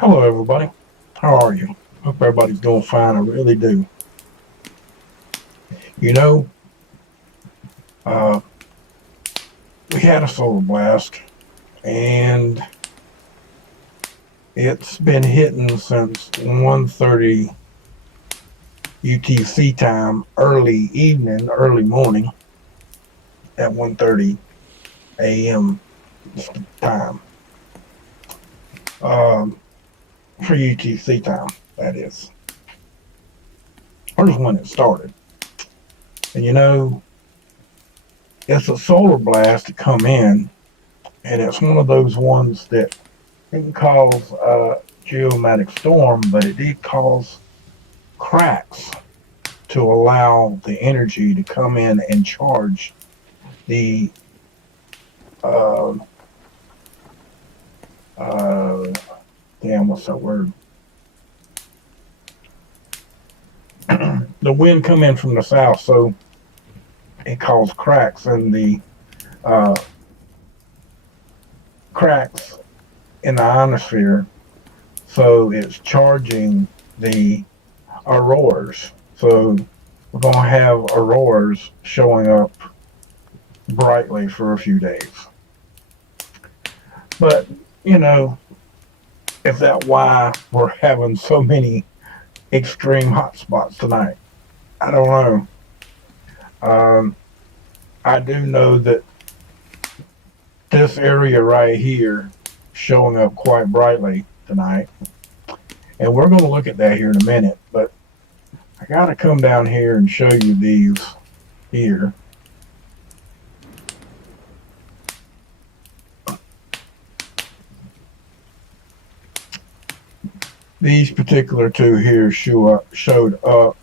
Hello, everybody. How are you? Hope everybody's doing fine. I really do. You know, uh, we had a solar blast, and it's been hitting since 1:30 UTC time, early evening, early morning, at 1:30 a.m. time. Um, for UTC time, that is. Here's when it started. And it's a solar blast to come in, and it's one of those ones that didn't cause a geomagnetic storm, but it did cause cracks to allow the energy to come in and charge the uh, uh, what's that word? The wind come in from the south, so it caused cracks in the uh, cracks in the ionosphere. So it's charging the auroras. So we're going to have auroras showing up brightly for a few days. But, you know, is that why we're having so many extreme hotspots tonight? I don't know. I do know that this area right here showing up quite brightly tonight. And we're going to look at that here in a minute. But I got to come down here and show you these here. These particular two here showed up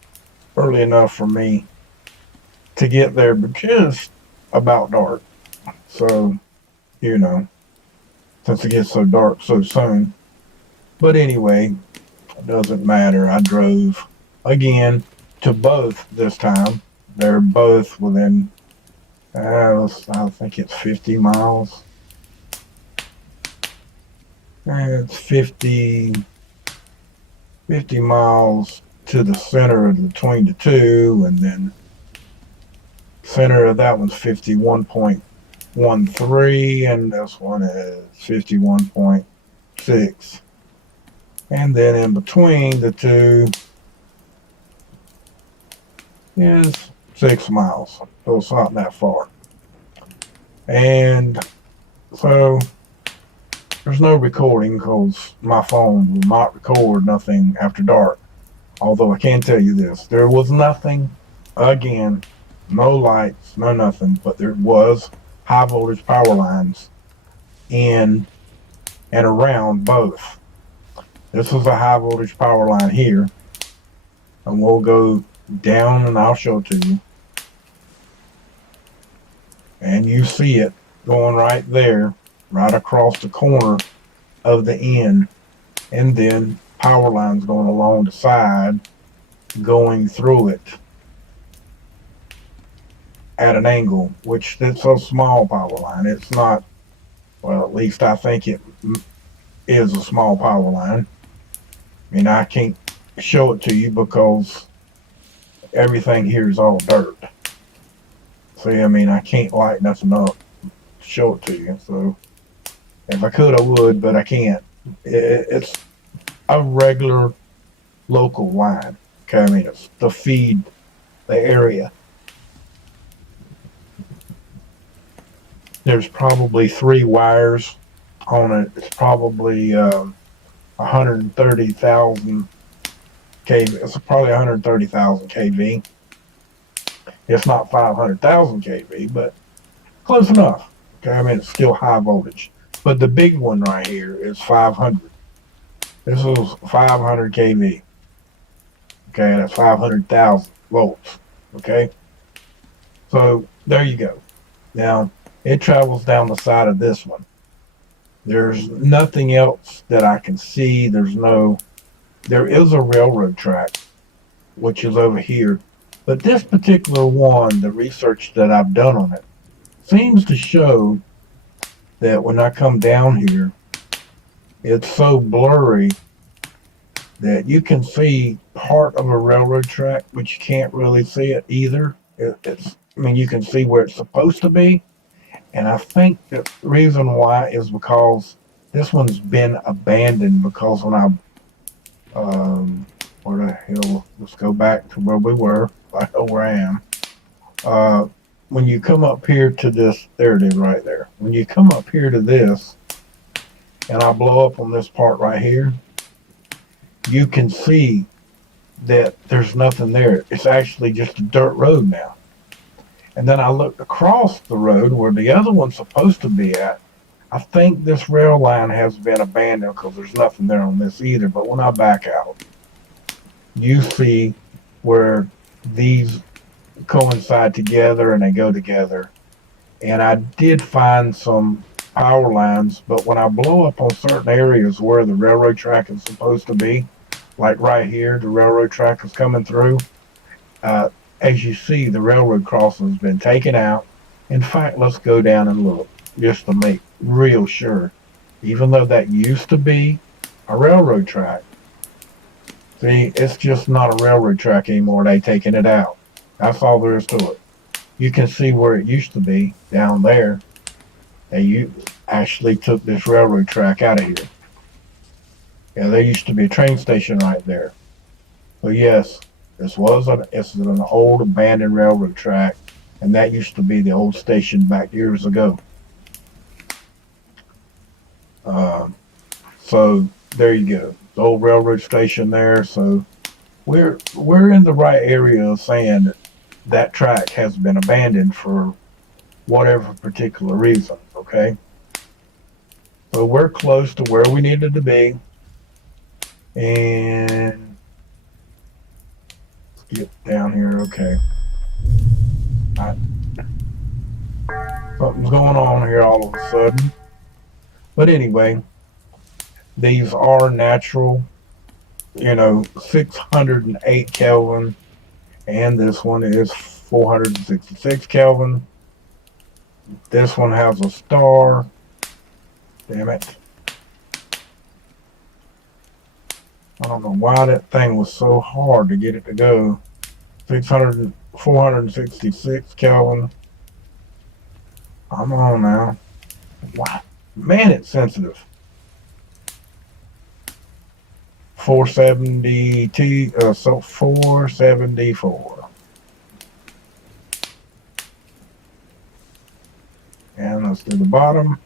early enough for me to get there, but just about dark. So, since it gets so dark so soon. But anyway, it doesn't matter. I drove again to both this time. They're both within, I think it's 50 miles. It's 50 miles to the center of between the two, and then center of that one's 51.13, and this one is 51.6. And then in between the two is 6 miles. So it's not that far. And so there's no recording because my phone will not record nothing after dark. Although I can tell you this, there was nothing, again, no lights, no nothing, but there was high voltage power lines in and around both. This was a high voltage power line here, and we'll go down and I'll show it to you. And you see it going right there, right across the corner of the end, and then power lines going along the side, going through it at an angle, which it's a small power line. It's not, well, at least I think it is a small power line. I mean, I can't show it to you because everything here is all dirt. See, I mean, I can't light nothing up to show it to you. So if I could, I would, but I can't. It's a regular local line. Okay, I mean, it's to feed the area. There's probably 3 wires on it. It's probably 130,000 kV. It's probably 130,000 kV. It's not 500,000 kV, but close enough. Okay, I mean, it's still high voltage. But the big one right here is 500. This is 500 kV. Okay, that's 500,000 volts. Okay, so there you go. Now, it travels down the side of this one. There's nothing else that I can see. There is a railroad track, which is over here. But this particular one, the research that I've done on it, seems to show that when I come down here, it's so blurry that you can see part of a railroad track, but you can't really see it either. I mean, you can see where it's supposed to be, and I think the reason why is because this one's been abandoned. Because when where the hell? Let's go back to where we were. I know where I am. Uh, when you come up here to this, there it is right there. When you come up here to this, and I blow up on this part right here, you can see that there's nothing there. It's actually just a dirt road now. And then I looked across the road where the other one's supposed to be at. I think this rail line has been abandoned because there's nothing there on this either. But when I back out, you see where these coincide together and they go together. And I did find some power lines, but when I blow up on certain areas where the railroad track is supposed to be, like right here, the railroad track is coming through. Uh, as you see, the railroad crossing has been taken out. In fact, let's go down and look just to make real sure. Even though that used to be a railroad track, see, it's just not a railroad track anymore. They taken it out. That's all there is to it. You can see where it used to be down there. They actually took this railroad track out of here. Yeah, there used to be a train station right there. So yes, it's an old abandoned railroad track, and that used to be the old station back years ago. Uh, so there you go, the old railroad station there. So we're in the right area of saying that that track has been abandoned for whatever particular reason. Okay, so we're close to where we needed to be, and let's get down here. Okay. Something's going on here all of a sudden. But anyway, these are natural, 608 Kelvin, and this one is 466 Kelvin. This one has a star. Damn it. I don't know why that thing was so hard to get it to go. 466 Kelvin. I'm on now. Wow. Man, it's sensitive. 470 so 474. And let's do the bottom.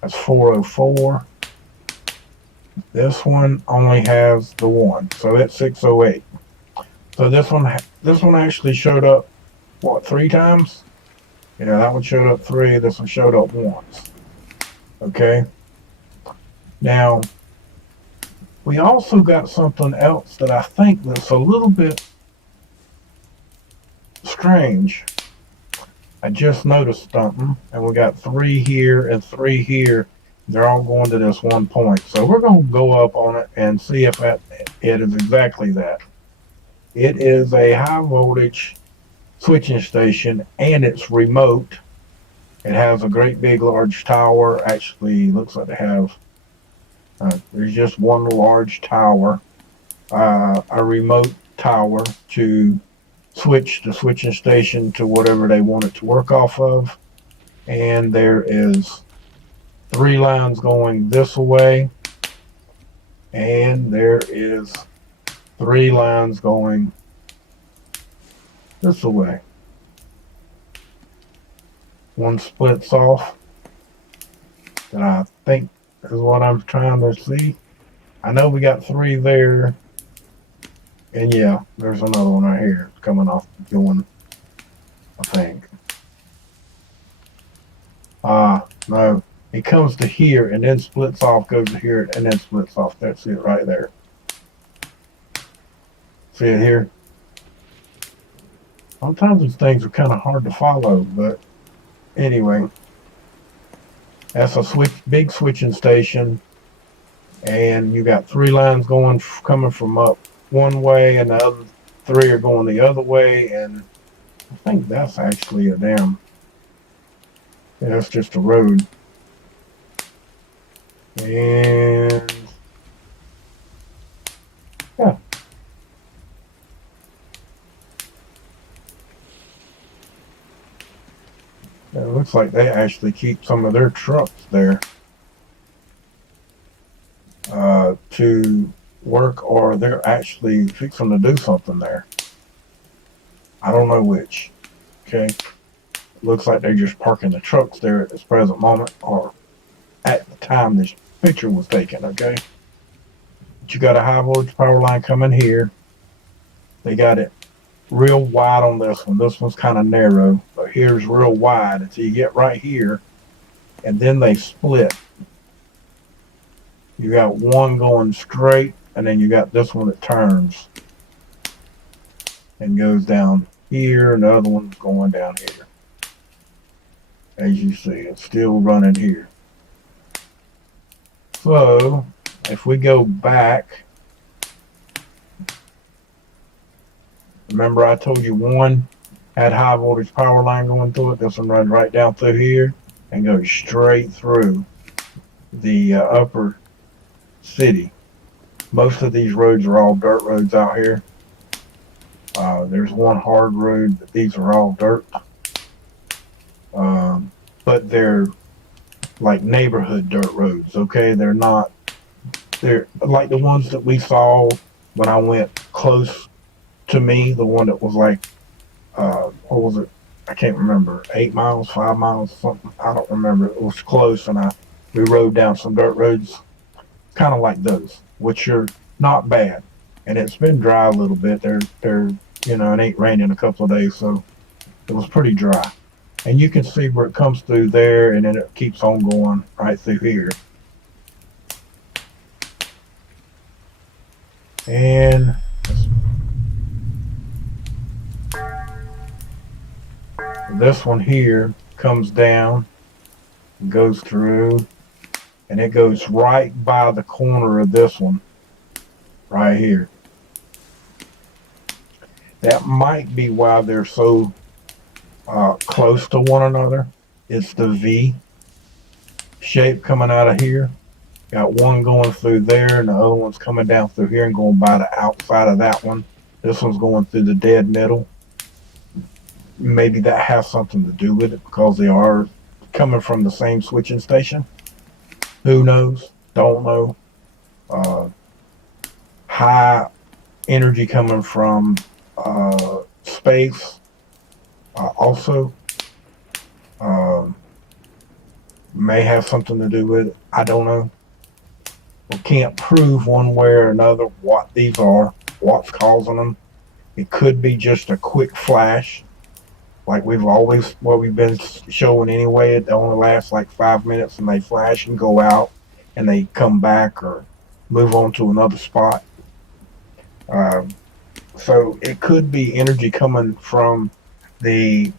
That's 404. This one only has the one, so it's 608. So this one actually showed up, what, 3 times? Yeah, that one showed up 3. This one showed up once. Okay. Now, we also got something else that I think that's a little bit strange. I just noticed something, and we got 3 here and 3 here. They're all going to this one point. So we're going to go up on it and see if it is exactly that. It is a high voltage switching station, and it's remote. It has a great big large tower. Actually, looks like they have, there's just one large tower, a remote tower to switch the switching station to whatever they want it to work off of. And there is 3 lines going this way, and there is 3 lines going this way. One splits off, that I think is what I'm trying to see. I know we got 3 there, and yeah, there's another one right here coming off going, I think. No, it comes to here and then splits off, goes to here and then splits off. That's it right there. See it here? Sometimes these things are kind of hard to follow, but anyway, that's a big switching station, and you got 3 lines coming from up one way, and the other 3 are going the other way. And I think that's actually a dam. Yeah, that's just a road. And looks like they actually keep some of their trucks there to work, or they're actually fixing to do something there. I don't know which. Okay. Looks like they're just parking the trucks there at this present moment, or at the time this picture was taken. Okay. But you got a high voltage power line coming here. They got it real wide on this one. This one's kind of narrow, but here's real wide until you get right here, and then they split. You got one going straight, and then you got this one that turns and goes down here, and the other one's going down here. As you see, it's still running here. So if we go back, remember I told you one had high voltage power line going through it. This one runs right down through here and goes straight through the upper city. Most of these roads are all dirt roads out here. There's one hard road, but these are all dirt. But they're like neighborhood dirt roads, okay? They're like the ones that we saw when I went close to me, the one that was like, what was it? I can't remember, 8 miles, 5 miles, something. I don't remember. It was close, and we rode down some dirt roads, kind of like those, which are not bad. And it's been dry a little bit. They're it ain't rained in a couple of days, so it was pretty dry. And you can see where it comes through there, and then it keeps on going right through here. And this one here comes down, goes through, and it goes right by the corner of this one right here. That might be why they're so close to one another. It's the V shape coming out of here. Got one going through there, and the other one's coming down through here and going by the outside of that one. This one's going through the dead middle. Maybe that has something to do with it, because they are coming from the same switching station. Who knows? Don't know. High energy coming from space also may have something to do with it. I don't know. We can't prove one way or another what these are, what's causing them. It could be just a quick flash, like we've been showing anyway. It only lasts like 5 minutes, and they flash and go out, and they come back or move on to another spot. So it could be energy coming from the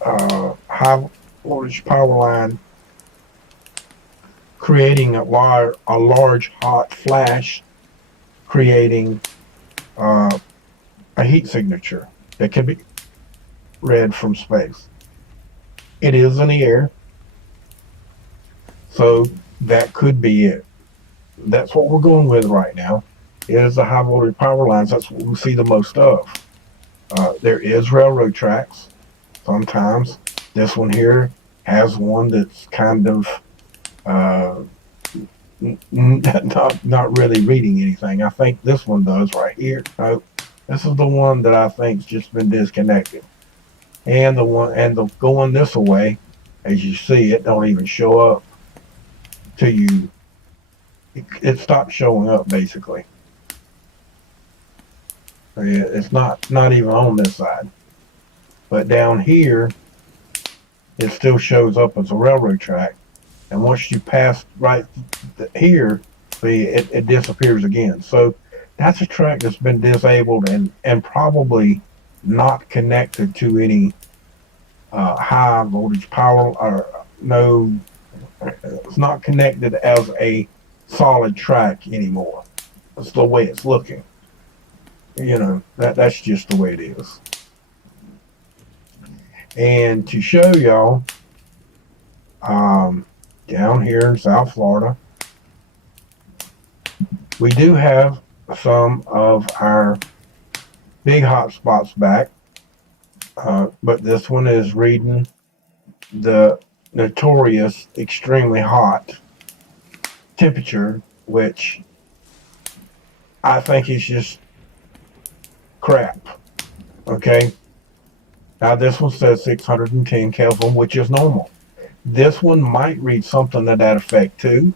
high voltage power line, creating a large hot flash, creating a heat signature that can be read from space. It is in the air, so that could be it. That's what we're going with right now, is the high voltage power lines. That's what we see the most of. There is railroad tracks sometimes. This one here has one that's kind of not really reading anything. I think this one does right here. No, this is the one that I think's just been disconnected. And the going this way, as you see, it don't even show up to you. It stopped showing up basically. It's not even on this side, but down here it still shows up as a railroad track. And once you pass right here, see, it disappears again. So that's a track that's been disabled and probably not connected to any high voltage power, or no, it's not connected as a solid track anymore. That's the way it's looking. That's just the way it is. And to show y'all, down here in South Florida, we do have some of our big hot spots back, but this one is reading the notorious extremely hot temperature, which I think is just crap. Okay. Now this one says 610 Kelvin, which is normal. This one might read something to that effect too,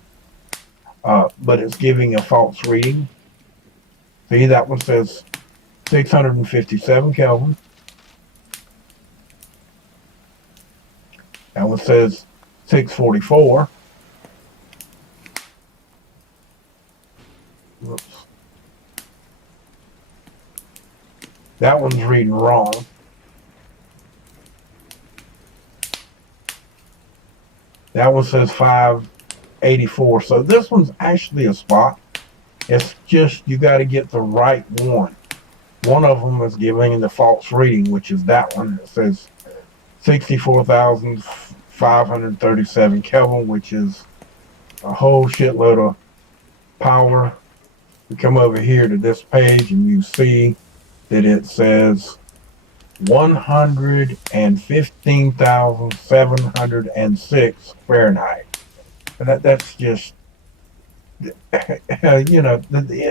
but it's giving a false reading. See, that one says 657 Kelvin. That one says 644. Whoops. That one's reading wrong. That one says 584. So this one's actually a spot. It's just you got to get the right one. One of them is giving the false reading, which is that one. It says 64,537 Kelvin, which is a whole shitload of power. We come over here to this page and you see that it says 115,706 Fahrenheit. And that's just,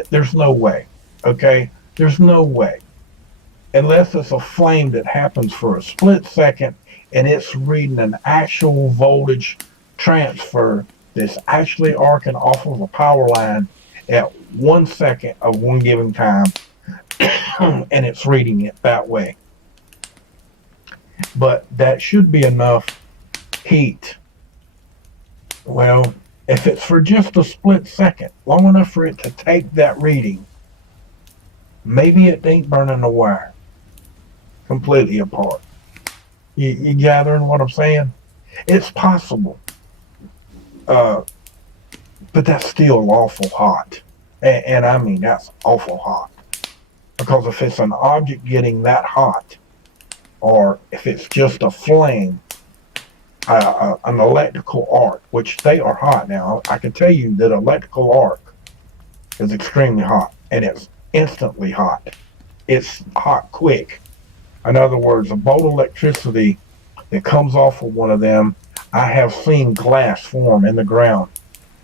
there's no way. Okay? There's no way. Unless it's a flame that happens for a split second and it's reading an actual voltage transfer that's actually arcing off of a power line at 1 second of one given time, and it's reading it that way. But that should be enough heat. Well, if it's for just a split second, long enough for it to take that reading, maybe it ain't burning the wire completely apart. You gathering what I'm saying? It's possible. But that's still awful hot. And I mean, that's awful hot. Because if it's an object getting that hot, or if it's just a flame, an electrical arc, which they are hot now. I can tell you that electrical arc is extremely hot, and it's instantly hot. It's hot quick. In other words, a bolt of electricity that comes off of one of them, I have seen glass form in the ground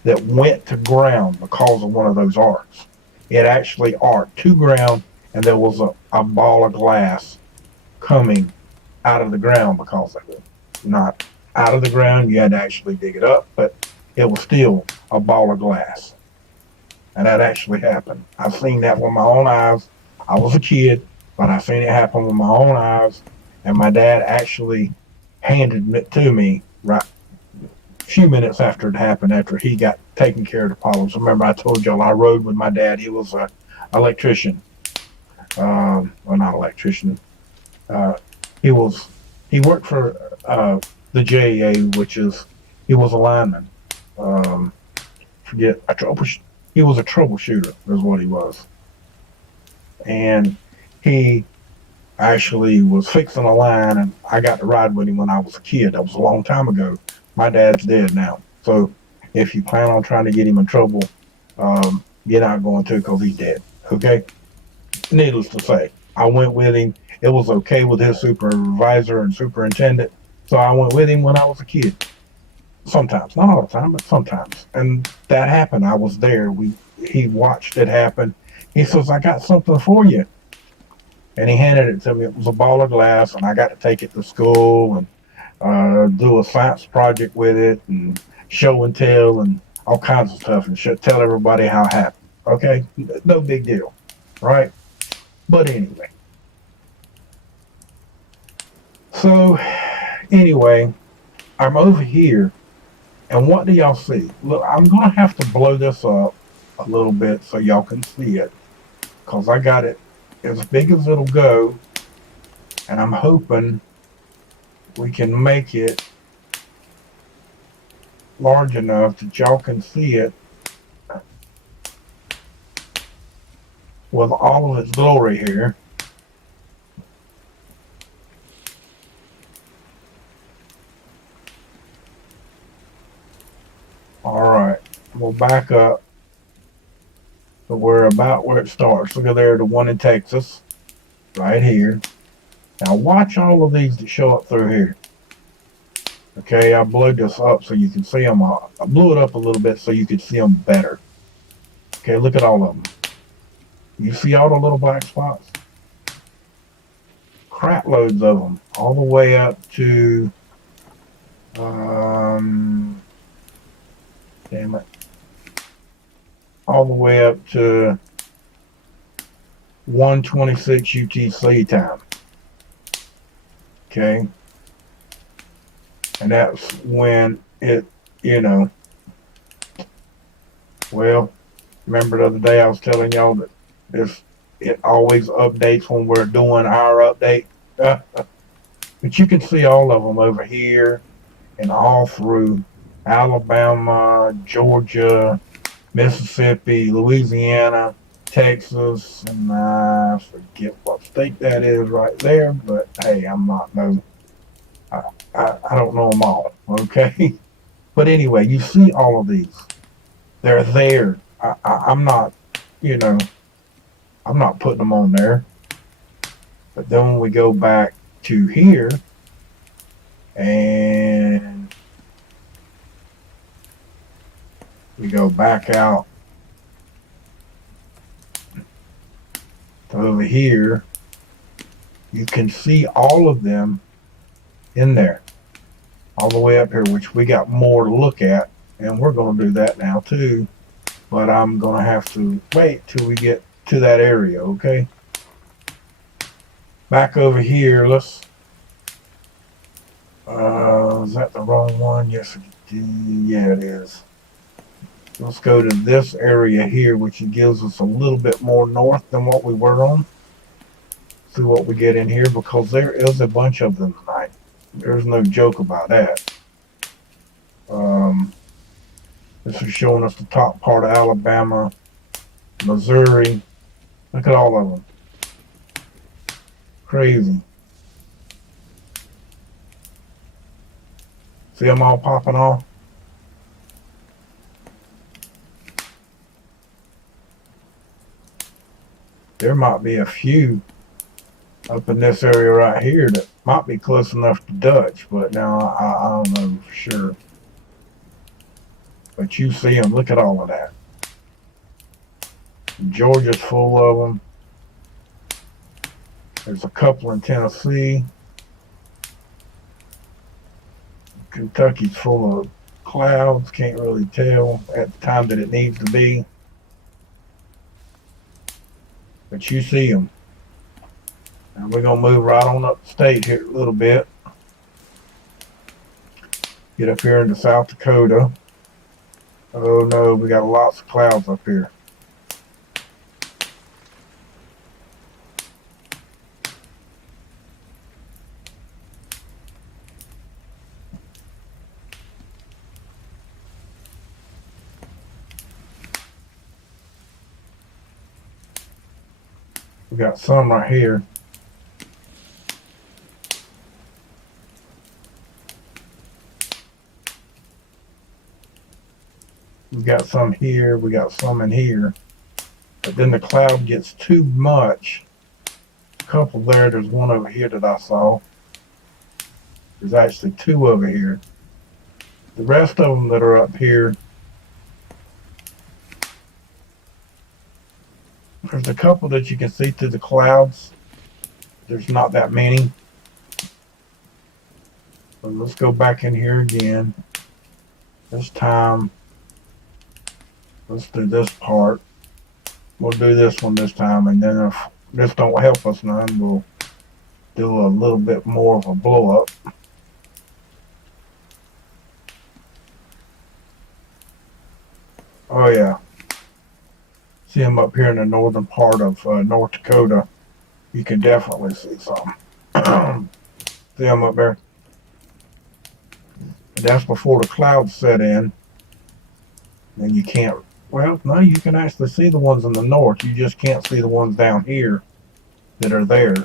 that went to ground because of one of those arcs. It actually arced to ground, and there was a ball of glass coming out of the ground because of it. Not out of the ground, you had to actually dig it up, but it was still a ball of glass. And that actually happened. I've seen that with my own eyes. I was a kid, but I've seen it happen with my own eyes, and my dad actually handed it to me right a few minutes after it happened, after he got taken care of the problems. Remember I told y'all I rode with my dad. He was an electrician. Well, not electrician. He worked for the JEA, which is, he was a lineman. He was a troubleshooter is what he was. And he actually was fixing a line, and I got to ride with him when I was a kid. That was a long time ago. My dad's dead now. So if you plan on trying to get him in trouble, you're not going to, because he's dead. Okay? Needless to say, I went with him. It was okay with his supervisor and superintendent. So I went with him when I was a kid. Sometimes, not all the time, but sometimes. And that happened. I was there. He watched it happen. He says, "I got something for you." And he handed it to me. It was a ball of glass, and I got to take it to school and do a science project with it, and show and tell, and all kinds of stuff, and tell everybody how it happened. Okay? No big deal. Right? But anyway. So, anyway, I'm over here, and what do y'all see? Look, I'm going to have to blow this up a little bit so y'all can see it, because I got it as big as it'll go, and I'm hoping we can make it large enough that y'all can see it with all of its glory here. Alright, we'll back up. So we're about where it starts. Look at there, the one in Texas, right here. Now watch all of these that show up through here. Okay, I blew this up so you can see them. I blew it up a little bit so you could see them better. Okay, look at all of them. You see all the little black spots? Crap loads of them, all the way up to, damn it, all the way up to 126 UTC time. Okay, and that's when it, you know, well, remember the other day I was telling y'all that it always updates when we're doing our update. But you can see all of them over here and all through Alabama, Georgia, Mississippi, Louisiana, Texas, and I forget what state that is right there, but hey, I'm not no, I don't know them all, okay? But anyway, you see all of these. They're there. I'm not, you know, I'm not putting them on there. But then when we go back to here and we go back out to over here, you can see all of them in there, all the way up here, which we got more to look at, and we're going to do that now too. But I'm going to have to wait till we get to that area, okay? Back over here, let's, is that the wrong one? Yes, yeah, it is. Let's go to this area here, which gives us a little bit more north than what we were on. See what we get in here, because there is a bunch of them tonight. There's no joke about that. This is showing us the top part of Alabama, Missouri. Look at all of them. Crazy. See them all popping off? There might be a few up in this area right here that might be close enough to Dutch, but now I don't know for sure. But you see them. Look at all of that. Georgia's full of them. There's a couple in Tennessee. Kentucky's full of clouds. Can't really tell at the time that it needs to be. But you see them. And we're going to move right on up the state here a little bit. Get up here into South Dakota. Oh no, we got lots of clouds up here. We got some right here. We got some here, we got some in here. But then the cloud gets too much. A couple there, there's one over here that I saw. There's actually two over here. The rest of them that are up here, there's a couple that you can see through the clouds. There's not that many. But let's go back in here again. This time, let's do this part. We'll do this one this time, and then if this don't help us none, we'll do a little bit more of a blow up. Oh yeah. See them up here in the northern part of North Dakota. You can definitely see some. See them up there? And that's before the clouds set in. And you can't, well, no, you can actually see the ones in the north. You just can't see the ones down here that are there.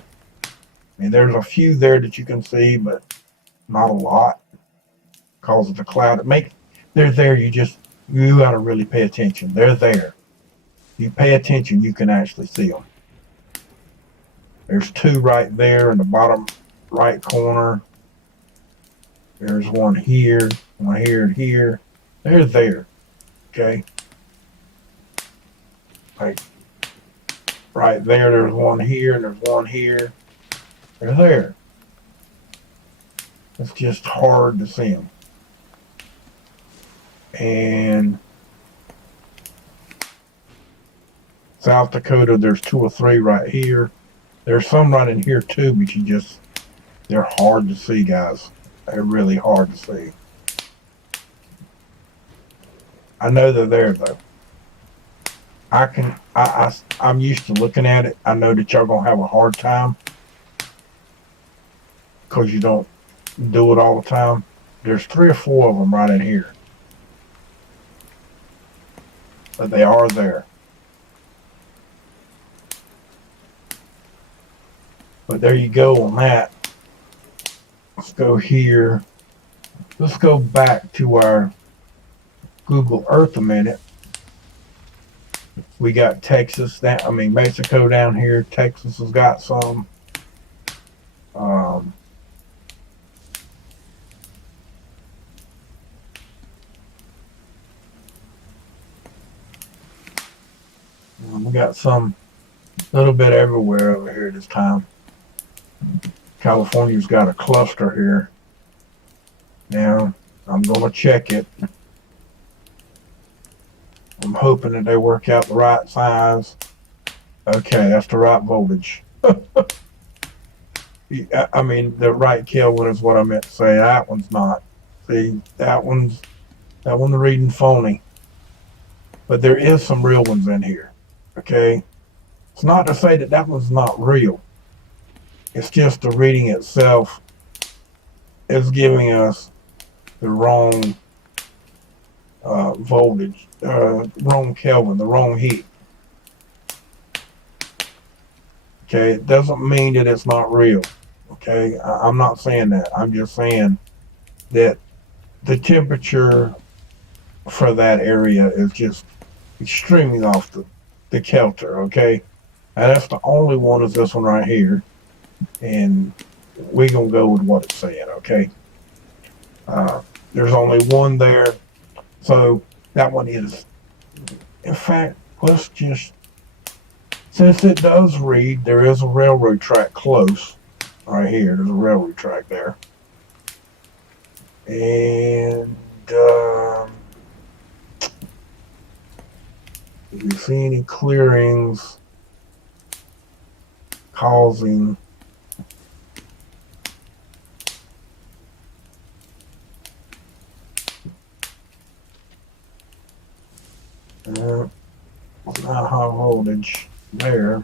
And there's a few there that you can see, but not a lot. Because of the cloud. They're there, you got to really pay attention. They're there. You pay attention, you can actually see them. There's two right there in the bottom right corner. There's one here, here. They're there. Okay. Like right there, there's one here, and there's one here. They're there. It's just hard to see them. And South Dakota, there's 2 or 3 right here. There's some right in here too, but they're hard to see, guys. They're really hard to see. I know they're there though. I'm used to looking at it. I know that y'all gonna have a hard time because you don't do it all the time. There's 3 or 4 of them right in here, but they are there. But there you go on that. Let's go here. Let's go back to our Google Earth a minute. We got Texas, Mexico down here. Texas has got some. We got some little bit everywhere over here this time. California's got a cluster here. Now, I'm going to check it. I'm hoping that they work out the right size. Okay, that's the right voltage. I mean, the right Kelvin is what I meant to say. That one's not. See, that one's reading phony. But there is some real ones in here. Okay? It's not to say that one's not real. It's just the reading itself is giving us the wrong voltage, wrong Kelvin, the wrong heat. Okay, it doesn't mean that it's not real. Okay, I'm not saying that. I'm just saying that the temperature for that area is just extremely off the kilter. Okay, and that's the only one is this one right here, and we're gonna go with what it's saying. Okay, there's only one there, so that one is. In fact, let's just. Since it does read, there is a railroad track close. Right here, there's a railroad track there. And if you see any clearings causing it's not high voltage there.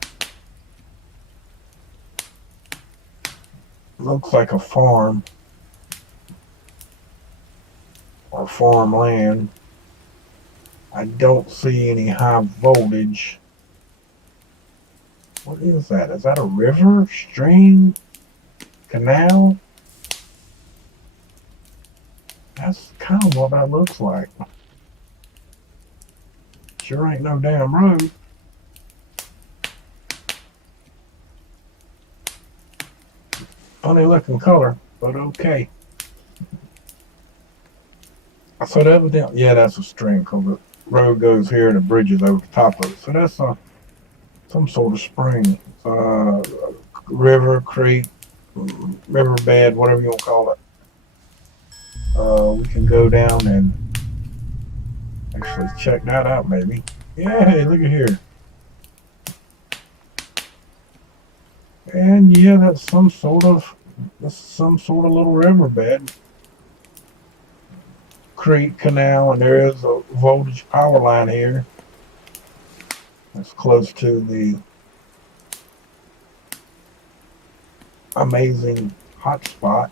Looks like a farm or farmland. I don't see any high voltage. What is that? Is that a river, stream, canal? That's kind of what that looks like. Sure ain't no damn road. Funny looking color, but okay. So evidently, yeah, that's a stream because the road goes here and the bridge is over the top of it. So that's some sort of spring, river, creek, riverbed, whatever you want to call it. We can go down and actually check that out, maybe. Yeah, hey, look at here. And yeah, that's some sort of little riverbed, creek, canal, and there is a voltage power line here. That's close to the amazing hotspot.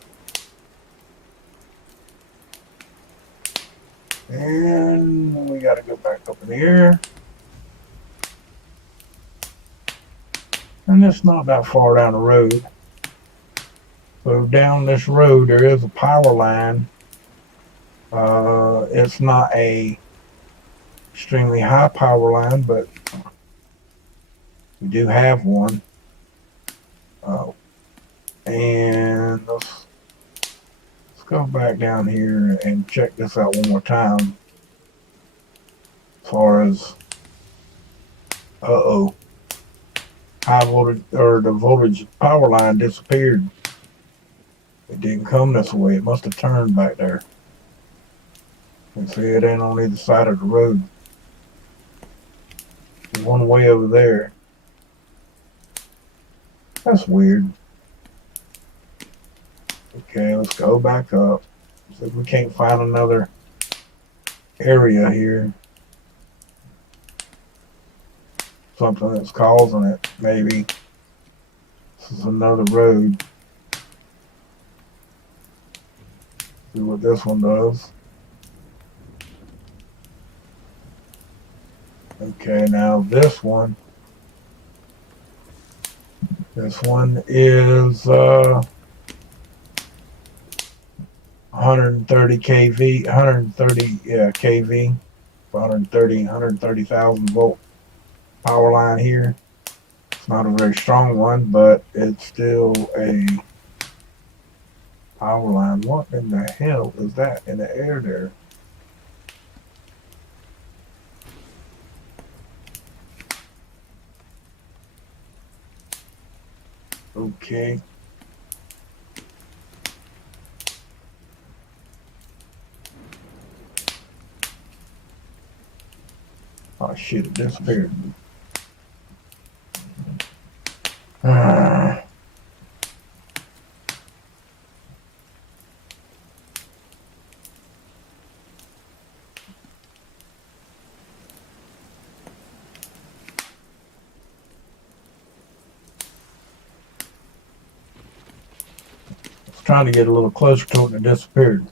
And we got to go back up in here. And it's not that far down the road. So down this road, there is a power line. It's not a extremely high power line, but we do have one. And let's go back down here and check this out one more time. As far as, high voltage, or the voltage power line disappeared. It didn't come this way. It must have turned back there. You can see it ain't on either side of the road. There's one way over there. That's weird. Okay, let's go back up. See if we can't find another area here. Something that's causing it, maybe. This is another road. See what this one does. Okay, now this one is 130 kV, 130 kV, 130,000 volt power line here. It's not a very strong one, but it's still a power line. What in the hell is that in the air there? Okay. Oh shit, it disappeared. I was trying to get a little closer to it and it disappeared.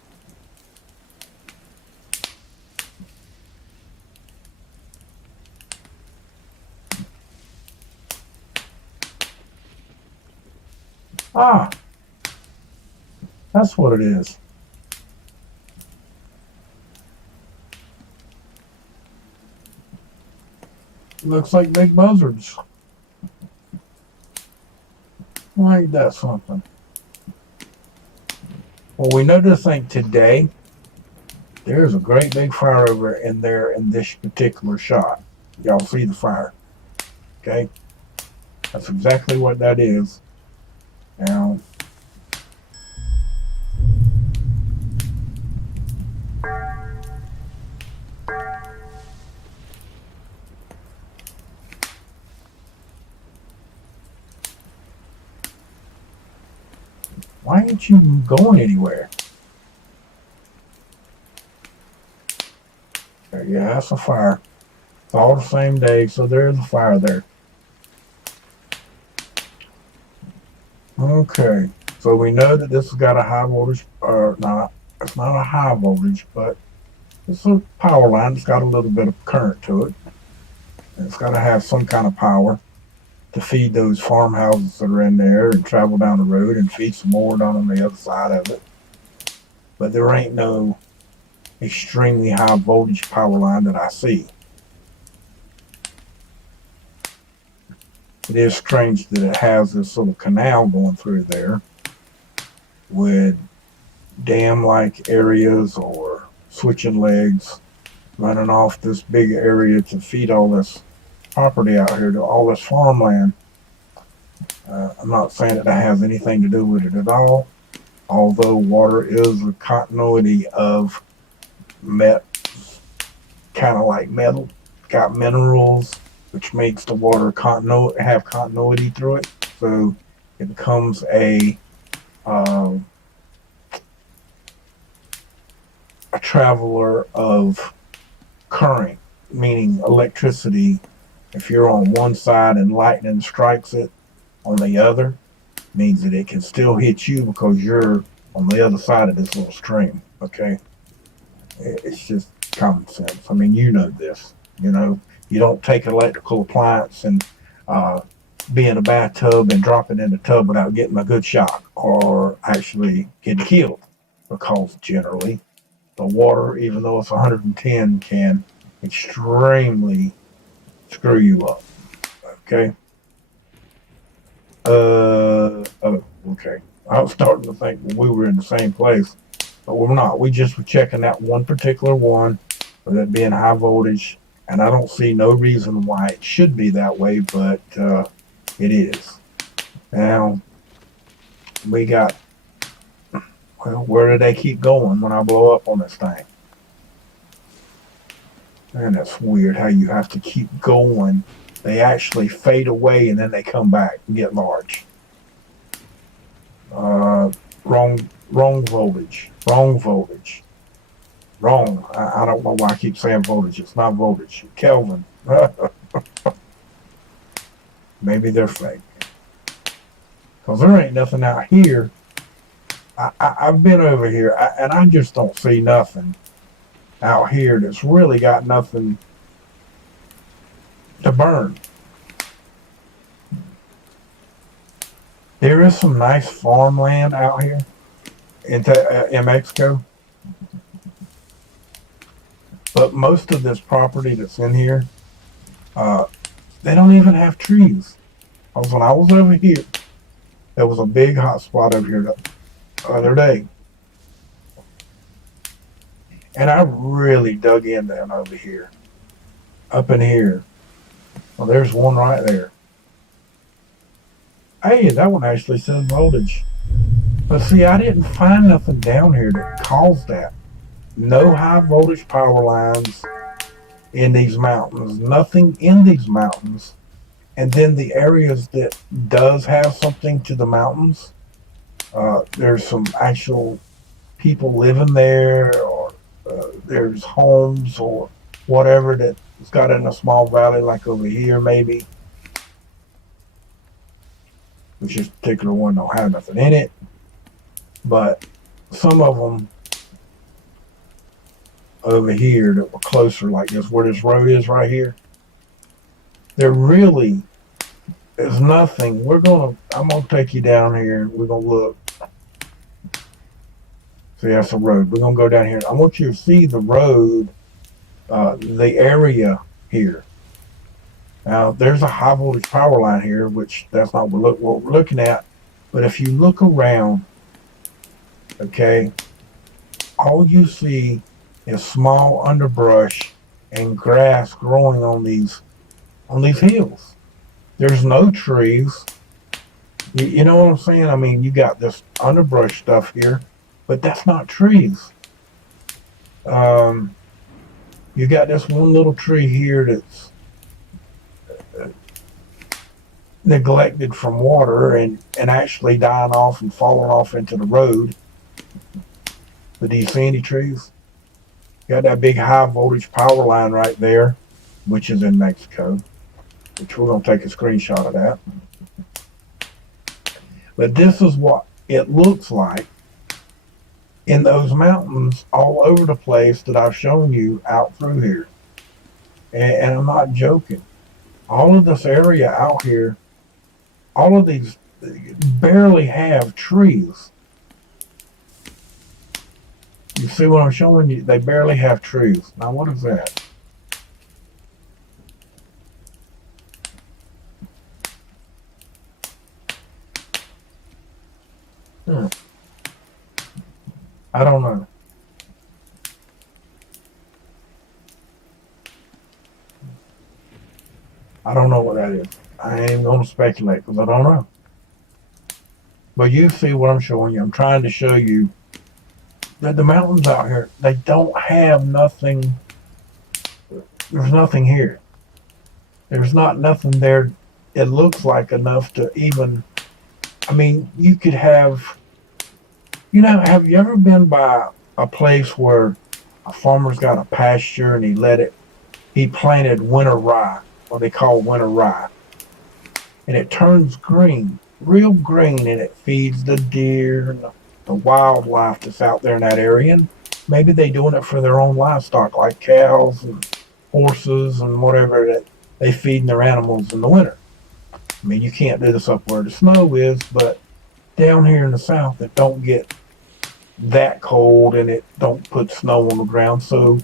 Ah, that's what it is. Looks like big buzzards. Well, ain't that something? Well, we know this ain't today. There's a great big fire over in there in this particular shot. Y'all see the fire. Okay? That's exactly what that is. Now, why ain't you going anywhere? Yeah, that's a fire. It's all the same day, so there's a fire there. Okay, so we know that this has got a high voltage, or not, it's not a high voltage, but it's a power line. It's got a little bit of current to it. And it's got to have some kind of power to feed those farmhouses that are in there and travel down the road and feed some more down on the other side of it. But there ain't no extremely high voltage power line that I see. It is strange that it has this little canal going through there with dam-like areas or switching legs running off this big area to feed all this property out here, to all this farmland. I'm not saying that has anything to do with it at all, although water is a continuity of kind of like metal. It's got minerals, which makes the water have continuity through it, so it becomes a traveler of current, meaning electricity. If you're on one side and lightning strikes it on the other, means that it can still hit you because you're on the other side of this little stream. Okay, it's just common sense. I mean, you know this. You don't take an electrical appliance and be in a bathtub and drop it in the tub without getting a good shock or actually getting killed, because generally the water, even though it's 110, can extremely screw you up. Okay. Oh, okay. I was starting to think we were in the same place. but we're not. We just were checking that one particular one with it being high voltage, and I don't see no reason why it should be that way, but it is. Now, we got, well, where do they keep going when I blow up on this thing? And that's weird how you have to keep going. They actually fade away and then they come back and get large. Wrong voltage. Wrong voltage. Wrong. I don't know why I keep saying voltage. It's not voltage. Kelvin. Maybe they're fake. Because there ain't nothing out here. I've been over here and I just don't see nothing out here that's really got nothing to burn. There is some nice farmland out here in Mexico, but most of this property that's in here, they don't even have trees. Because when I was over here, there was a big hot spot over here the other day, and I really dug in down over here, up in here. Well, there's one right there. Hey, that one actually says voltage. But see, I didn't find nothing down here that caused that. No high voltage power lines in these mountains. Nothing in these mountains. And then the areas that does have something to the mountains, there's some actual people living there, or there's homes or whatever that's got in a small valley like over here maybe. Which this particular one don't have nothing in it. But some of them over here that were closer, like this, where this road is right here, there really is nothing. I'm gonna take you down here and we're gonna look. See, that's the road. We're gonna go down here. I want you to see the road, the area here. Now, there's a high voltage power line here, which that's not what we're looking at. But if you look around, okay, all you see is small underbrush and grass growing on these hills. There's no trees. You know what I'm saying? I mean, you got this underbrush stuff here, but that's not trees. You got this one little tree here that's neglected from water and actually dying off and falling off into the road. But do you see any trees? Got that big high voltage power line right there, which is in Mexico, which we're going to take a screenshot of that. But this is what it looks like in those mountains all over the place that I've shown you out through here. And I'm not joking. All of this area out here, all of these barely have trees. You see what I'm showing you? They barely have trees. Now, what is that? I don't know. I don't know what that is. I ain't going to speculate because I don't know. But you see what I'm showing you. I'm trying to show you that the mountains out here, they don't have nothing. There's nothing here. There's nothing there. It looks like enough to even, I mean, you could have, have you ever been by a place where a farmer's got a pasture and he planted winter rye, what they call winter rye. And it turns green, real green, and it feeds the deer and the wildlife that's out there in that area. And maybe they're doing it for their own livestock, like cows and horses and whatever that they feed their animals in the winter. I mean, you can't do this up where the snow is, but down here in the south, it don't get that cold and it don't put snow on the ground. So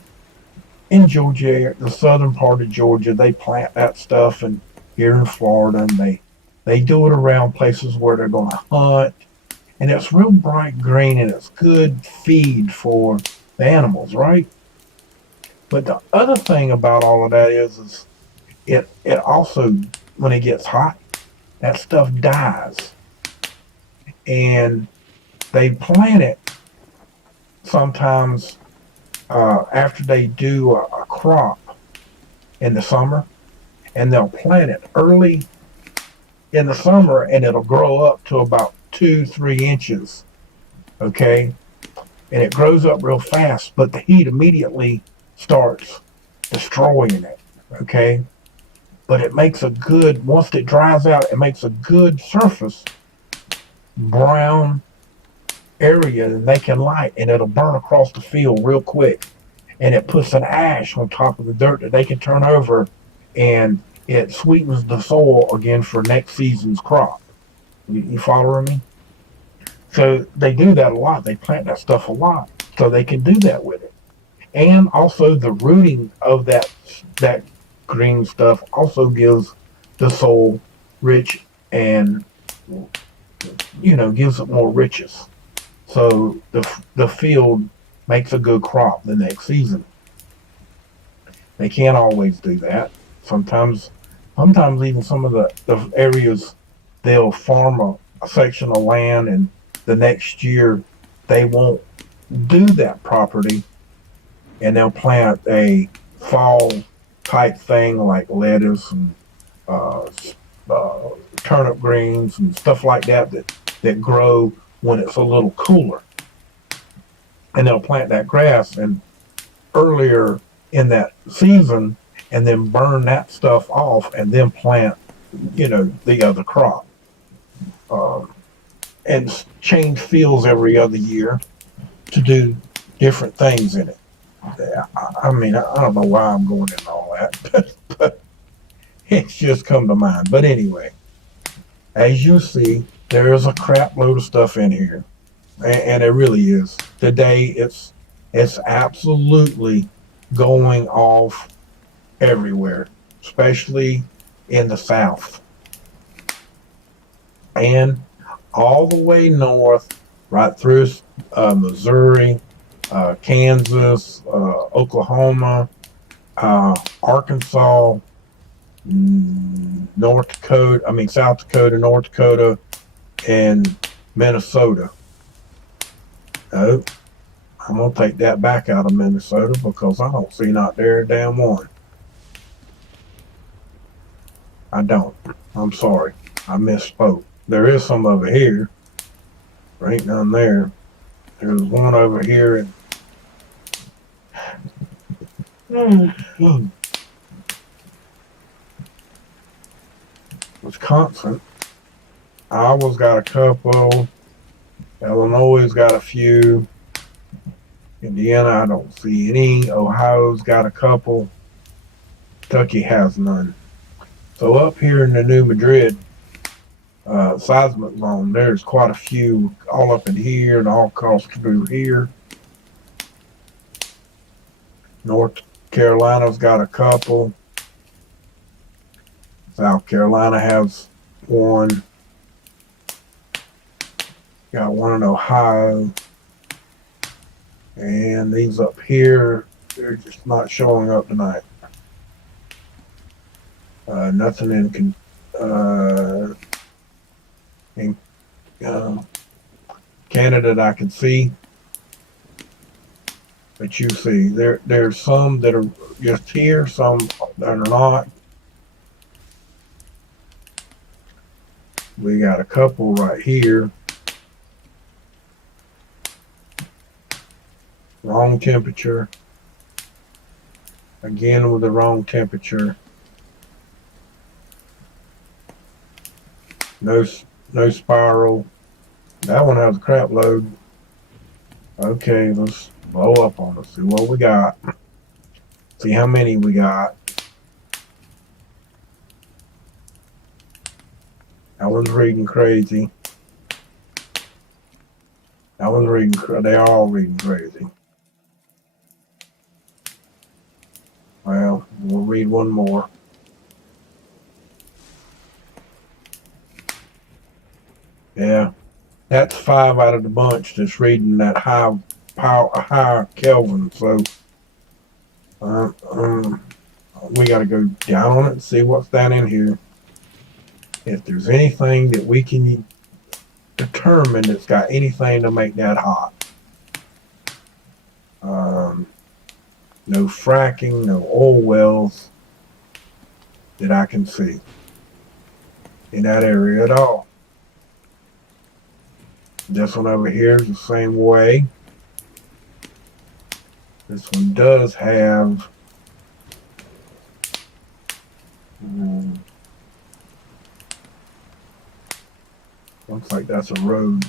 in Georgia, the southern part of Georgia, they plant that stuff, and here in Florida, and they do it around places where they're going to hunt and it's real bright green, and it's good feed for the animals, right? But the other thing about all of that is it also, when it gets hot, that stuff dies, and they plant it sometimes after they do a crop in the summer, and they'll plant it early in the summer, and it'll grow up to about 2-3 inches, okay, and it grows up real fast, but the heat immediately starts destroying it, okay, but it makes a good, once it dries out, it makes a good surface brown area that they can light, and it'll burn across the field real quick, and it puts an ash on top of the dirt that they can turn over, and it sweetens the soil again for next season's crop. You following me? So they do that a lot. They plant that stuff a lot, so they can do that with it. And also the rooting of that green stuff also gives the soil rich, and gives it more riches. So the field makes a good crop the next season. They can't always do that. Sometimes, sometimes even some of the areas, they'll farm a section of land, and the next year they won't do that property, and they'll plant a fall type thing like lettuce and uh, uh, turnip greens and stuff like that grow when it's a little cooler, and they'll plant that grass and earlier in that season, and then burn that stuff off, and then plant the other crop, um, and change fields every other year to do different things in it. I mean, I don't know why I'm going into all that, but it's just come to mind. But anyway, as you see, there is a crap load of stuff in here, and it really is. Today, it's absolutely going off everywhere, especially in the South, and all the way north, right through Missouri, Kansas, Oklahoma, Arkansas, North Dakota, I mean South Dakota, North Dakota, and Minnesota. Oh, I'm gonna take that back out of Minnesota because I don't see not there a damn one. I don't. I'm sorry. I misspoke. There is some over here. There ain't none there. There's one over here in Wisconsin. Iowa's got a couple. Illinois got a few. Indiana, I don't see any. Ohio's got a couple. Kentucky has none. So up here in the New Madrid seismic zone, there's quite a few all up in here and all across through here. North Carolina's got a couple. South Carolina has one. Got one in Ohio. And these up here, they're just not showing up tonight. Nothing in Canada that I can see. But you see, there's some that are just here, some that are not. We got a couple right here. Wrong temperature. Again with the wrong temperature. No spiral. That one has a crap load. Okay, let's blow up on it. See what we got. See how many we got. That one's reading crazy. That one's reading. They're all reading crazy. Well, we'll read one more. Yeah, That's 5 out of the bunch that's reading that high power, high Kelvin. So uh, um, we got to go down on it and see what's down in here. If there's anything that we can determine that's got anything to make that hot. No fracking, no oil wells that I can see in that area at all. This one over here is the same way. This one does have looks like that's a road.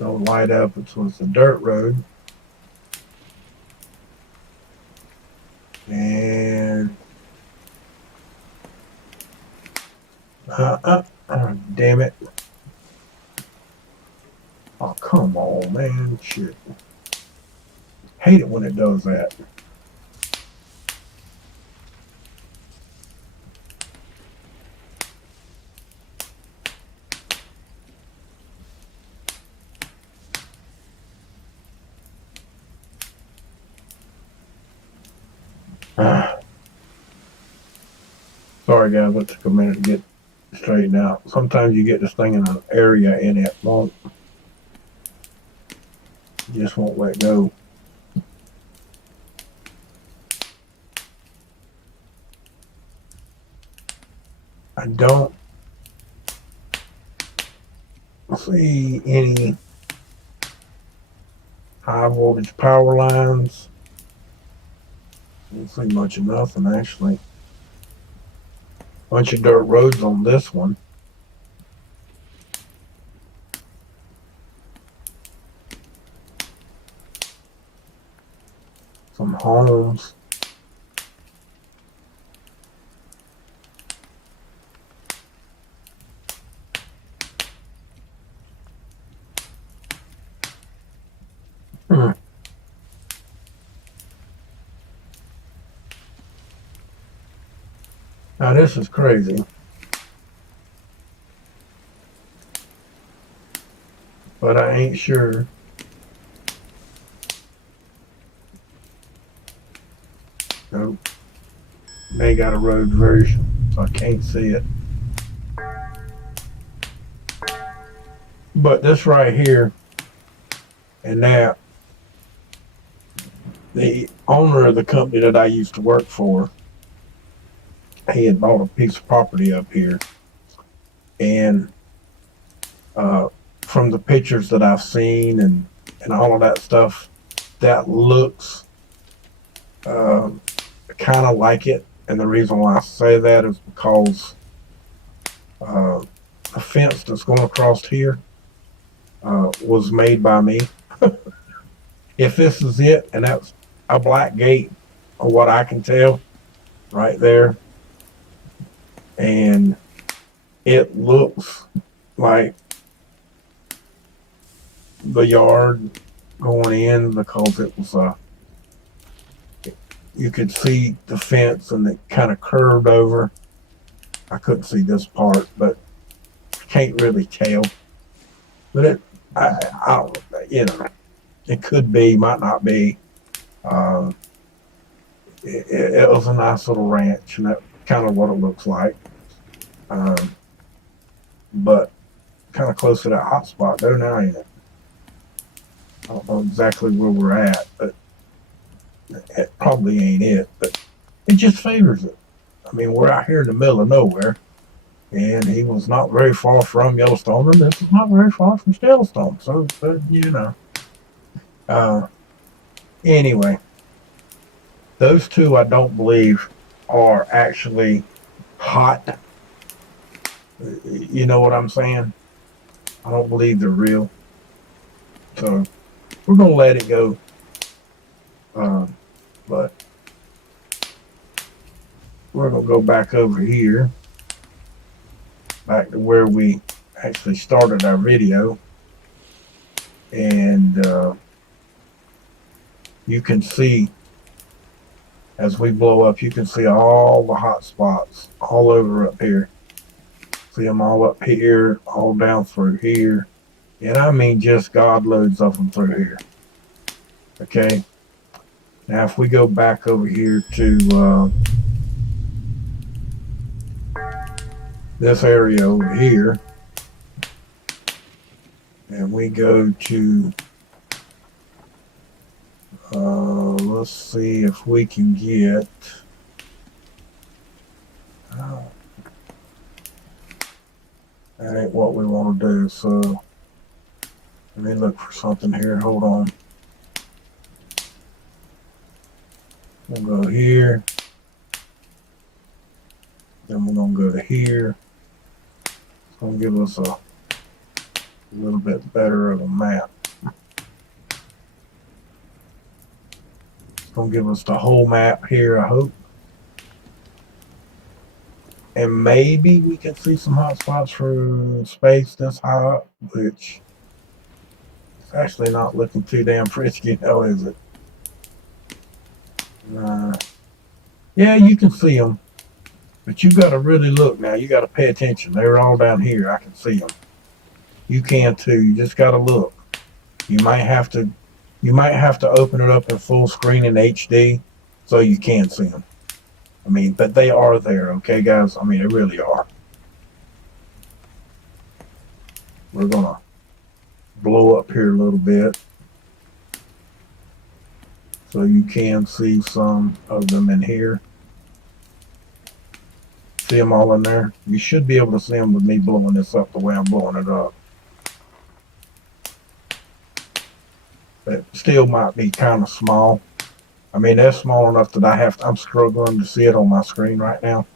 Don't light up, it's a dirt road. And damn it. Oh, come on, man. Shit. Hate it when it does that. Sorry, guys. It took a minute to get straightened out. Sometimes you get this thing in an area and it won't. Just won't let go. I don't see any high voltage power lines. Don't see much of nothing, actually. Bunch of dirt roads on this one. Some homes. Now this is crazy. But I ain't sure. Nope. They got a road version, so I can't see it. But this right here and that, the owner of the company that I used to work for, he had bought a piece of property up here. And from the pictures that I've seen and all of that stuff, that looks kind of like it. And the reason why I say that is because the fence that's going across here was made by me. If this is it, and that's a black gate, or what I can tell, right there, and it looks like the yard going in because it was you could see the fence and it kind of curved over. I couldn't see this part, but can't really tell. But I you know, it could be, might not be. It was a nice little ranch, and that's kind of what it looks like. But kind of close to that hot spot there now, ain't it? I don't know exactly where we're at, but it probably ain't it. But it just favors it. I mean, we're out here in the middle of nowhere, and he was not very far from Yellowstone, and this is not very far from Yellowstone. So you know. Anyway, those two I don't believe are actually hot. You know what I'm saying? I don't believe they're real. So we're going to let it go. But we're going to go back over here. Back to where we actually started our video. And you can see, as we blow up, you can see all the hot spots all over up here. See them all up here, all down through here. And I mean just God loads of them through here. Okay. Now if we go back over here to this area over here, and we go to, let's see if we can get, that ain't what we want to do, so let me look for something here. Hold on. We'll go here. Then we're going to go to here. It's going to give us a little bit better of a map. It's going to give us the whole map here, I hope. And maybe we can see some hot spots for space this high up, which is actually not looking too damn frisky now, is it? Yeah, you can see them, but you got to really look now. You got to pay attention. They're all down here. I can see them. You can too. You just got to look. You might have to open it up in full screen in HD so you can see them. I mean, but they are there, okay, guys? I mean, they really are. We're going to blow up here a little bit so you can see some of them in here. See them all in there? You should be able to see them with me blowing this up the way I'm blowing it up. But still might be kind of small. I mean, they're small enough that I'm struggling to see it on my screen right now.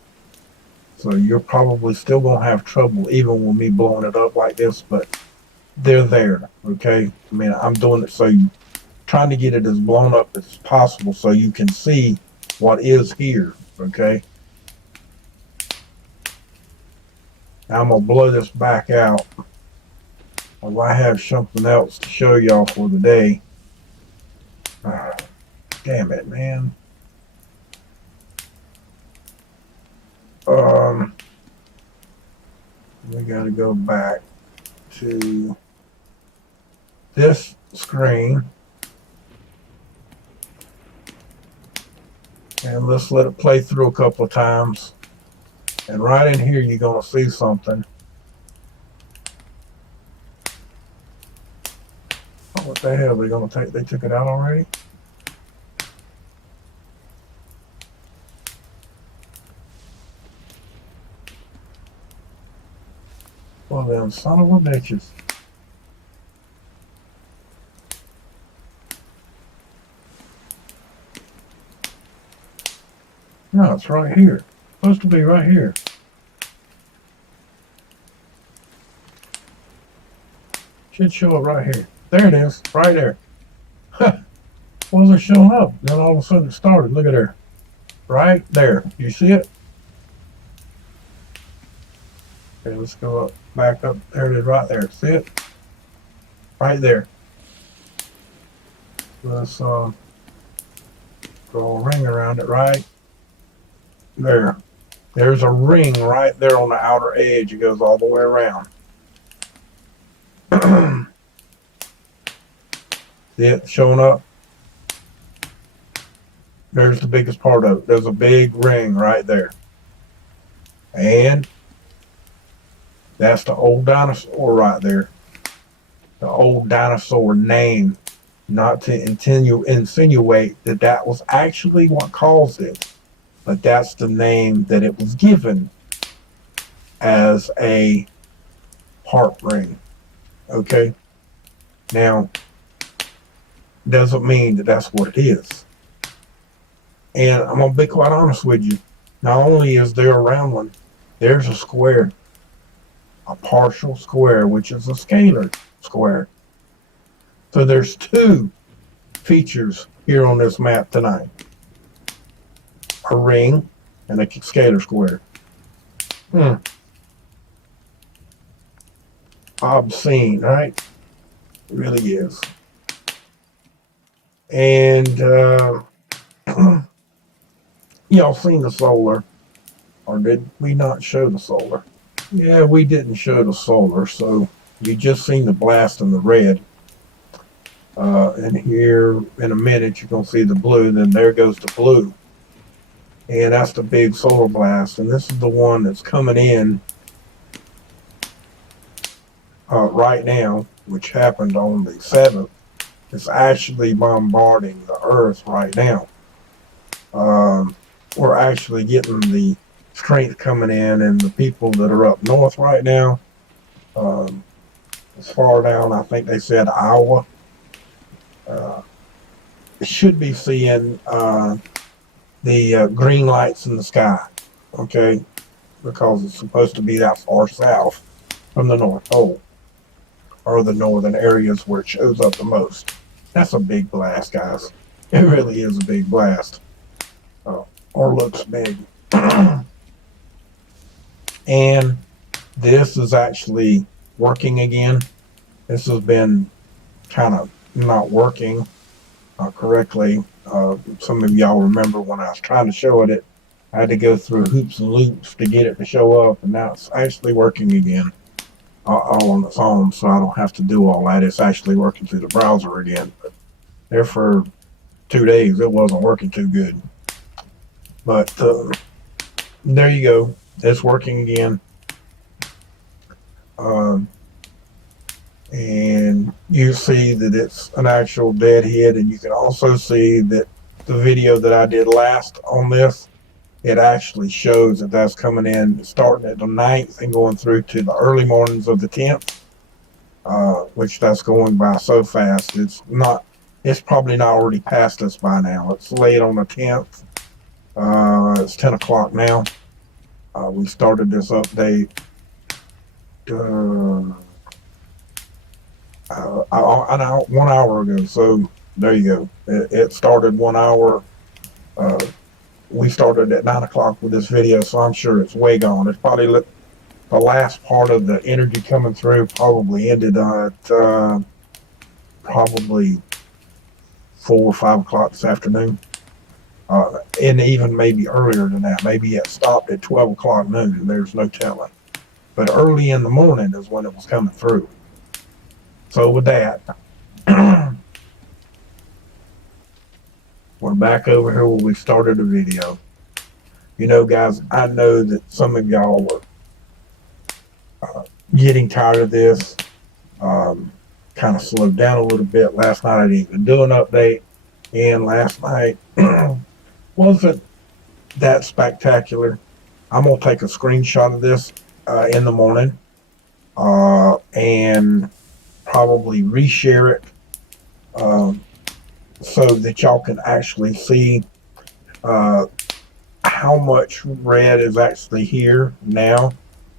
So you're probably still going to have trouble even with me blowing it up like this, but they're there, okay? I mean, I'm doing it so trying to get it as blown up as possible so you can see what is here, okay? Now I'm going to blow this back out. Well, I have something else to show y'all for the day. Damn it, man. We got to go back to this screen. And let's let it play through a couple of times. And right in here, you're going to see something. Oh, what the hell? They going to take? They took it out already? Well, them son of a bitches. No, it's right here. It's supposed to be right here. Should show it right here. There it is, right there. Wasn't showing up. Then all of a sudden it started. Look at there. Right there. You see it? Okay, let's go up, back up. There it is right there. See it? Right there. Let's draw a ring around it right there. There's a ring right there on the outer edge. It goes all the way around. See it showing up? There's the biggest part of it. There's a big ring right there. And that's the old dinosaur right there. The old dinosaur name. Not to insinuate that that was actually what caused it, but that's the name that it was given as a heart ring. Okay? Now, doesn't mean that that's what it is. And I'm going to be quite honest with you. Not only is there a round one, there's a square. A partial square, which is a scalar square. So there's two features here on this map tonight. A ring and a scalar square. Obscene, right? It really is. And y'all seen the solar, or did we not show the solar? Yeah, we didn't show the solar, so you just seen the blast in the red. And here in a minute you're going to see the blue, then there goes the blue. And that's the big solar blast. And this is the one that's coming in right now, which happened on the 7th. It's actually bombarding the Earth right now. We're actually getting the strength coming in, and the people that are up north right now, as far down, I think they said Iowa, should be seeing the green lights in the sky, okay, because it's supposed to be that far south from the North Pole, or the northern areas where it shows up the most. That's a big blast, guys. It really is a big blast, or looks big. And this is actually working again. This has been kind of not working correctly. Some of y'all remember when I was trying to show it, I had to go through hoops and loops to get it to show up, and now it's actually working again, all on its own, so I don't have to do all that. It's actually working through the browser again. But there for 2 days, it wasn't working too good. But there you go. It's working again. And you see that it's an actual deadhead, and you can also see that the video that I did last on this, it actually shows that that's coming in starting at the 9th and going through to the early mornings of the 10th, which that's going by so fast. It's probably not already past us by now. It's late on the 10th. It's 10 o'clock now. We started this update 1 hour ago. So there you go. It started 1 hour. We started at 9 o'clock with this video, so I'm sure it's way gone. It's probably the last part of the energy coming through probably ended at probably 4 or 5 o'clock this afternoon. And even maybe earlier than that. Maybe it stopped at 12 o'clock noon. There's no telling. But early in the morning is when it was coming through. So with that, we're back over here where we started the video. You know, guys, I know that some of y'all were getting tired of this. Kind of slowed down a little bit. Last night I didn't even do an update. And last night wasn't that spectacular. I'm going to take a screenshot of this in the morning and probably reshare it so that y'all can actually see how much red is actually here now.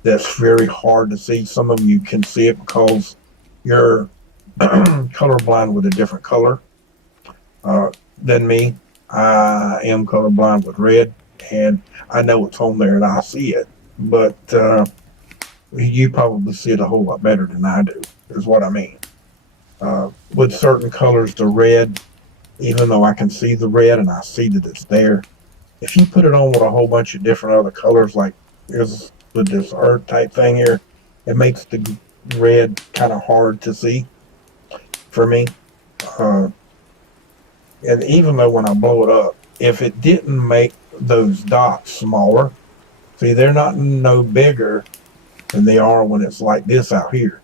That's very hard to see. Some of you can see it because you're colorblind with a different color than me. I am colorblind with red, and I know it's on there and I see it, but you probably see it a whole lot better than I do, is what I mean. With certain colors, the red, even though I can see the red and I see that it's there, if you put it on with a whole bunch of different other colors, like here's with this earth type thing here, it makes the red kind of hard to see for me. And even though when I blow it up, if it didn't make those dots smaller, see, they're not no bigger than they are when it's like this out here.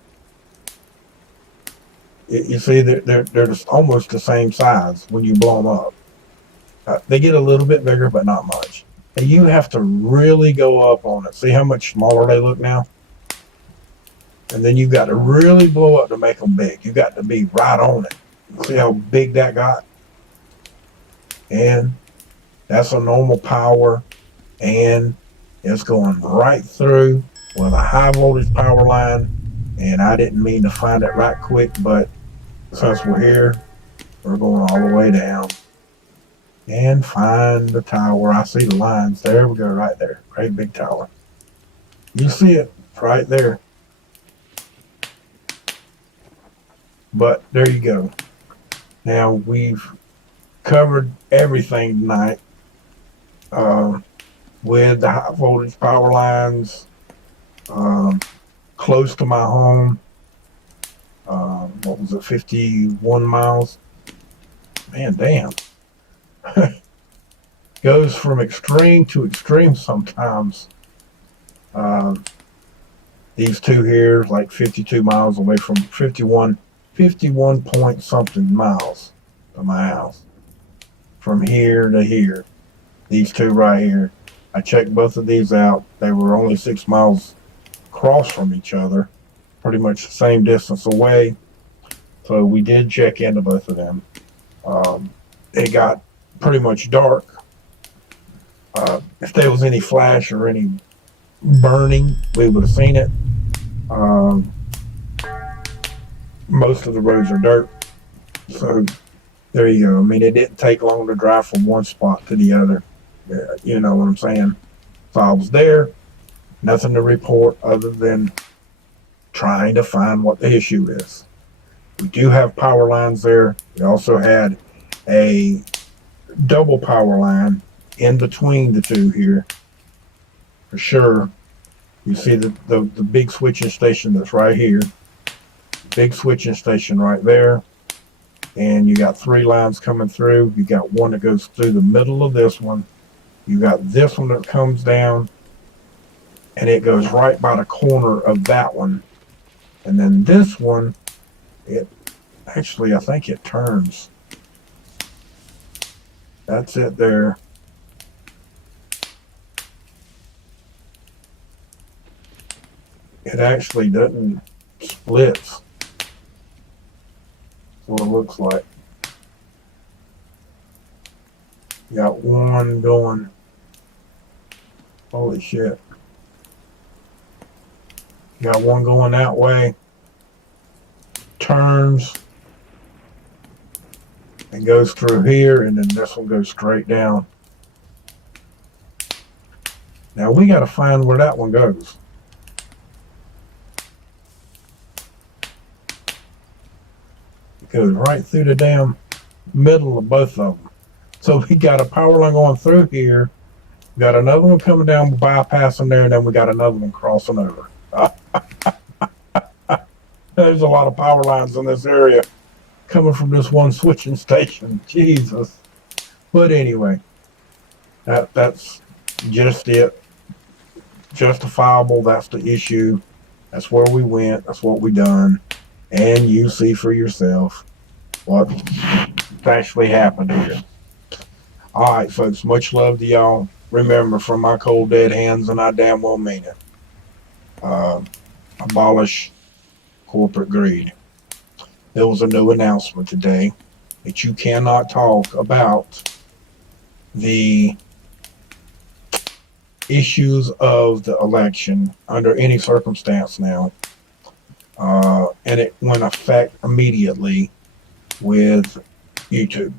You see, they're just almost the same size when you blow them up. They get a little bit bigger, but not much. And you have to really go up on it. See how much smaller they look now? And then you've got to really blow up to make them big. You got to be right on it. See how big that got? And that's a normal power, and it's going right through with a high voltage power line. And I didn't mean to find it right quick, but since we're here, we're going all the way down and find the tower. I see the lines. There we go, right there. Great big tower. You see it right there. But there you go. Now we've covered everything tonight with the high voltage power lines, close to my home. What was it, 51 miles? Man, damn. Goes from extreme to extreme sometimes. These two here, like 52 miles away from 51 point something miles to my house. From here to here. These two right here. I checked both of these out. They were only 6 miles across from each other. Pretty much the same distance away. So we did check into both of them. It got pretty much dark. If there was any flash or any burning, we would have seen it. Most of the roads are dirt. So there you go. I mean, it didn't take long to drive from one spot to the other. You know what I'm saying? So I was there. Nothing to report other than trying to find what the issue is. We do have power lines there. We also had a double power line in between the two here. For sure. You see the big switching station that's right here. Big switching station right there. And you got 3 lines coming through. You got one that goes through the middle of this one. You got this one that comes down. And it goes right by the corner of that one. And then this one, it actually, I think it turns. That's it there. It actually doesn't splits. That's what it looks like. You got one going. Holy shit. You got one going that way. Turns. And goes through here, and then this one goes straight down. Now we got to find where that one goes. It goes right through the damn middle of both of them. So we got a power line going through here. We got another one coming down, bypassing there, and then we got another one crossing over. There's a lot of power lines in this area coming from this one switching station. Jesus. But anyway, that's just it. Justifiable. That's the issue. That's where we went. That's what we done. And you see for yourself what actually happened here. All right, folks. Much love to y'all. Remember, from my cold dead hands, and I damn well mean it. Abolish corporate greed. There was a new announcement today that you cannot talk about the issues of the election under any circumstance now. And it went effect immediately with YouTube.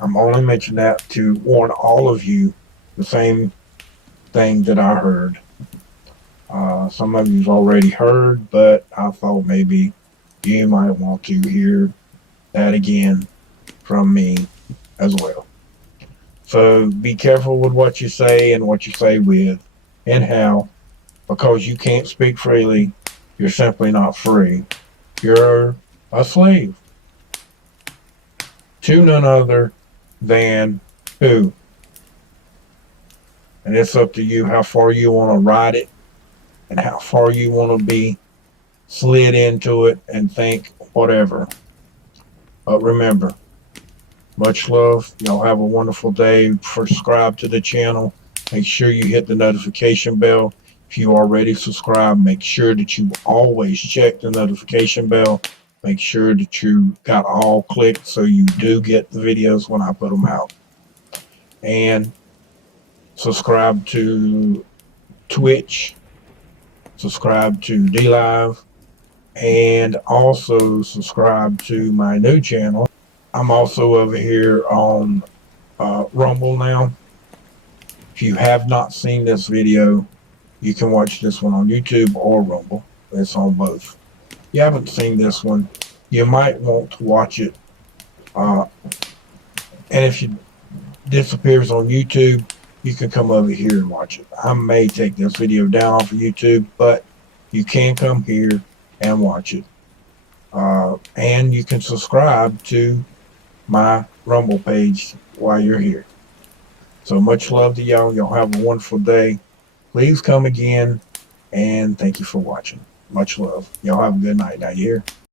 I'm only mentioning that to warn all of you the same thing that I heard. Some of you've already heard, but I thought maybe you might want to hear that again from me as well. So be careful with what you say and what you say with and how, because you can't speak freely. You're simply not free. You're a slave to none other than who? And it's up to you how far you want to ride it and how far you want to be slid into it and think whatever. But remember, much love. Y'all have a wonderful day. Subscribe to the channel. Make sure you hit the notification bell. If you already subscribed, make sure that you always check the notification bell. Make sure that you got all clicked so you do get the videos when I put them out. And subscribe to Twitch. Subscribe to DLive. And also subscribe to my new channel. I'm also over here on Rumble now. If you have not seen this video, you can watch this one on YouTube or Rumble. It's on both. If you haven't seen this one, you might want to watch it. And if it disappears on YouTube, you can come over here and watch it. I may take this video down off of YouTube, but you can come here and watch it. And you can subscribe to my Rumble page while you're here. So much love to y'all. Y'all have a wonderful day. Please come again, and thank you for watching. Much love. Y'all have a good night. Now you hear?